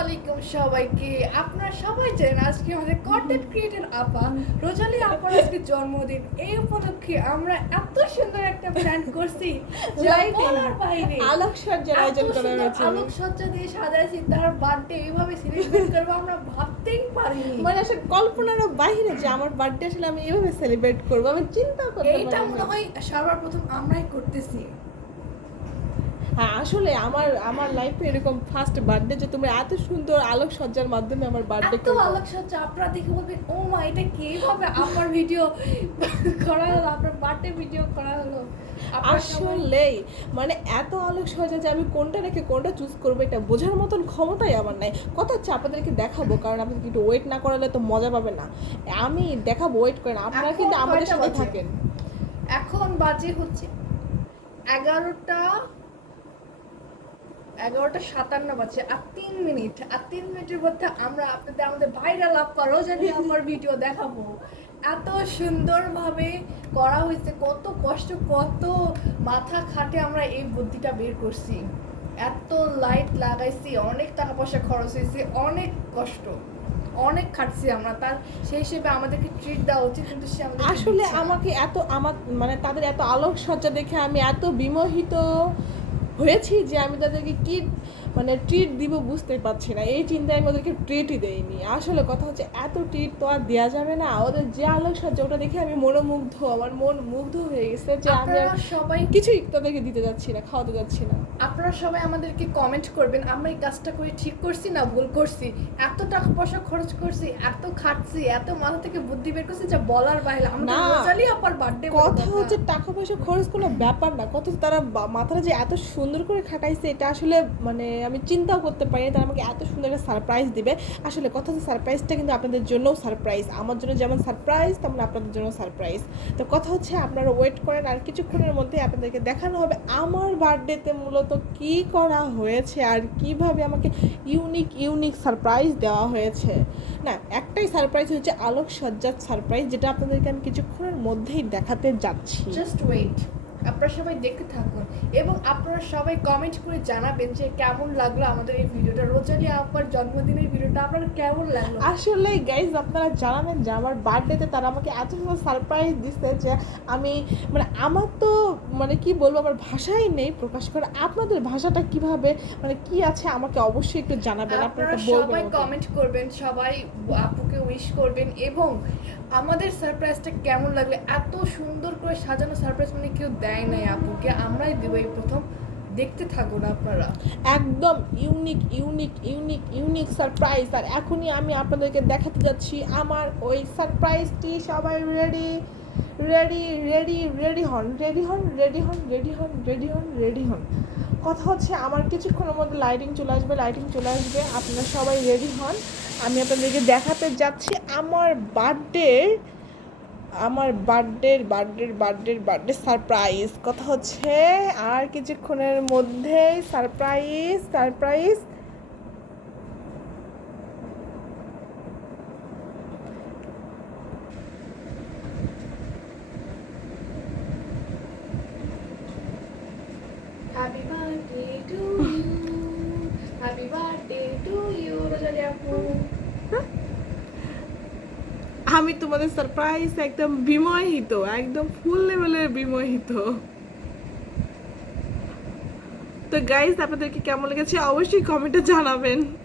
আলাইকুম সবাইকে। আপনারা সবাই জানেন আজকে আমাদের কন্টেন্ট ক্রিয়েটর আপা রোজালি আপার আজকে জন্মদিন। এই উপলক্ষে আমরা এত সুন্দর একটা প্ল্যান করছি বলার বাইরে। আলোকসজ্জার আয়োজন করা হয়েছে আলোকসজ্জা দিয়ে সাজাইছি তার বার্থডে এইভাবে সেলিব্রেট করব আমরা ভাবতেই পারিনি। মানে আসলে কল্পনারও বাইরে যে আমার বার্থডে আসলে আমি এইভাবে সেলিব্রেট করব আমি চিন্তা করতে এইটা পারি মনে হয় সবার প্রথম আমরাই করতেছি। হ্যাঁ আসলে আমার আমার লাইফে এরকম ফার্স্ট বার্থডে যে তোমরা এত সুন্দর আলোকসজ্জার মাধ্যমে আমার বার্থডে এত আলোকসজ্জা আপনারা দেখে বলবেন ও মা এটা কীভাবে আমার ভিডিও করা হলো? আপনার বার্থডে ভিডিও করা হলো? আসলেই মানে এত আলোকসজ্জা যে আমি কোনটা রেখে কোনটা চুজ করব এটা বোঝার মতন ক্ষমতাই আমার নাই। কথা হচ্ছে আপনাদেরকে দেখাবো কারণ আপনাদেরকে একটু ওয়েট না করালে তো মজা পাবে না। আমি দেখাবো ওয়েট করেন আপনারা কিন্তু আমাদের সাথে থাকেন। এখন বাজে হচ্ছে এগারোটা এগারোটা সাতান্ন বাজে আর তিন মিনিট আর তিন মিনিটের মধ্যে আমরা আপনাদের আমাদের ভাইরাল আপ রোজানি আমার ভিডিও দেখাবো। এত সুন্দরভাবে করা হয়েছে কত কষ্ট কত মাথা খাটে আমরা এই বুদ্ধিটা বের করছি। এত লাইট লাগাইছি অনেক টাকা পয়সা খরচ হয়েছে অনেক কষ্ট অনেক খাটছি আমরা। তার সেই হিসেবে আমাদেরকে ট্রিট দেওয়া উচিত কিন্তু সে আমাদের আসলে আমাকে এত আমার মানে তাদের এত আলোকসজ্জা দেখে আমি এত বিমোহিত হয়েছি যে আমি তাদেরকে কি মানে ট্রিট দিব বুঝতে পারছি না। এই চিন্তায় আমি ওদেরকে ট্রিটই দেইনি। আসলে কথা হচ্ছে এত ট্রিট তো আর দেওয়া যাবে না। ওদের যে আলোকসজ্জা ওটা দেখে আমি মনোমুগ্ধ আমার মন মুগ্ধ হয়ে গেছে যে আমি সবাই কিছুই তাদেরকে দিতে যাচ্ছি না খাওয়াতে যাচ্ছি না। আপনারা সবাই আমাদেরকে কমেন্ট করবেন আমরা এই কাজটা করে ঠিক করছি না ভুল করছি? এত টাকা পয়সা খরচ করছি এত খাটছি এত মাথা থেকে বুদ্ধি বের করছি যা বলার বাইরে আমরা আপার বার্থডে কথা হচ্ছে টাকা পয়সা খরচ কোনো ব্যাপার না কত তারা মাথাটা যে এত সুন্দর করে খাটাইছে এটা আসলে মানে আমি চিন্তাও করতে পারি তারা আমাকে এত সুন্দর একটা সারপ্রাইজ দিবে। আসলে কথা হচ্ছে সারপ্রাইজটা কিন্তু আপনাদের জন্যও সারপ্রাইজ আমার জন্য যেমন সারপ্রাইজ তেমন আপনাদের জন্য সারপ্রাইজ তো কথা হচ্ছে আপনারা ওয়েট করেন আর কিছুক্ষণের মধ্যে আপনাদেরকে দেখানো হবে আমার বার্থডেতে মূলত কি করা হয়েছে আর কীভাবে আমাকে ইউনিক ইউনিক সারপ্রাইজ দেওয়া হয়েছে। না, একটাই সারপ্রাইজ হচ্ছে আলোকসজ্জার সারপ্রাইজ যেটা আপনাদেরকে আমি কিছুক্ষণের মধ্যেই দেখাতে যাচ্ছি। জাস্ট ওয়েট আপনারা সবাই দেখতে থাকুন এবং আপনারা সবাই কমেন্ট করে জানাবেন যে কেমন লাগল আমাদের এই ভিডিওটা। রোজালি আপার জন্মদিনের ভিডিওটা আপনার কেমন লাগল? আসলে গাইজ আপনারা জানাবেন যে আমার বার্থডেতে তারা আমাকে এত সুন্দর সারপ্রাইজ দিচ্ছে যে আমি মানে আমার তো মানে কি বলব আমার ভাষাই নেই প্রকাশ করে। আপনাদের ভাষাটা কীভাবে মানে কি আছে আমাকে অবশ্যই একটু জানাবেন আপনারা সবাই কমেন্ট করবেন সবাই আপুকে উইশ করবেন এবং আমাদের সারপ্রাইজটা কেমন লাগল? এত সুন্দর করে সাজানো সারপ্রাইজ মানে কেউ দেয় নাই আপুকে। আমরাই দেবো এই প্রথম। দেখতে থাকুন আপনারা। একদম unique unique unique unique surprise আর এখনই আমি আপনাদেরকে দেখাতে যাচ্ছি আমার ওই সারপ্রাইজটি সবাই রেডি রেডি রেডি রেডি হন। রেডি হন রেডি হন রেডি হন রেডি হন রেডি হন। কথা হচ্ছে, আমার কিছুক্ষণের মধ্যে লাইটিং চলে আসবে লাইটিং চলে আসবে। আপনারা সবাই রেডি হন। আমি আপনাদেরকে দেখাতে যাচ্ছি আমার বার্থডে আমার বার্থডের বার্থডের বার্থডের বার্থডে সারপ্রাইজ কথা হচ্ছে, আর কিছুক্ষণের মধ্যেই surprise surprise happy birthday to you happy birthday to you Rosalie আপু আমি তোমাদের সারপ্রাইজ একদম বিমোহিত, একদম ফুল লেভেলের বিমোহিত। তো গাইজ আপনাদেরকে কেমন লেগেছে? অবশ্যই কমেন্টে জানাবেন।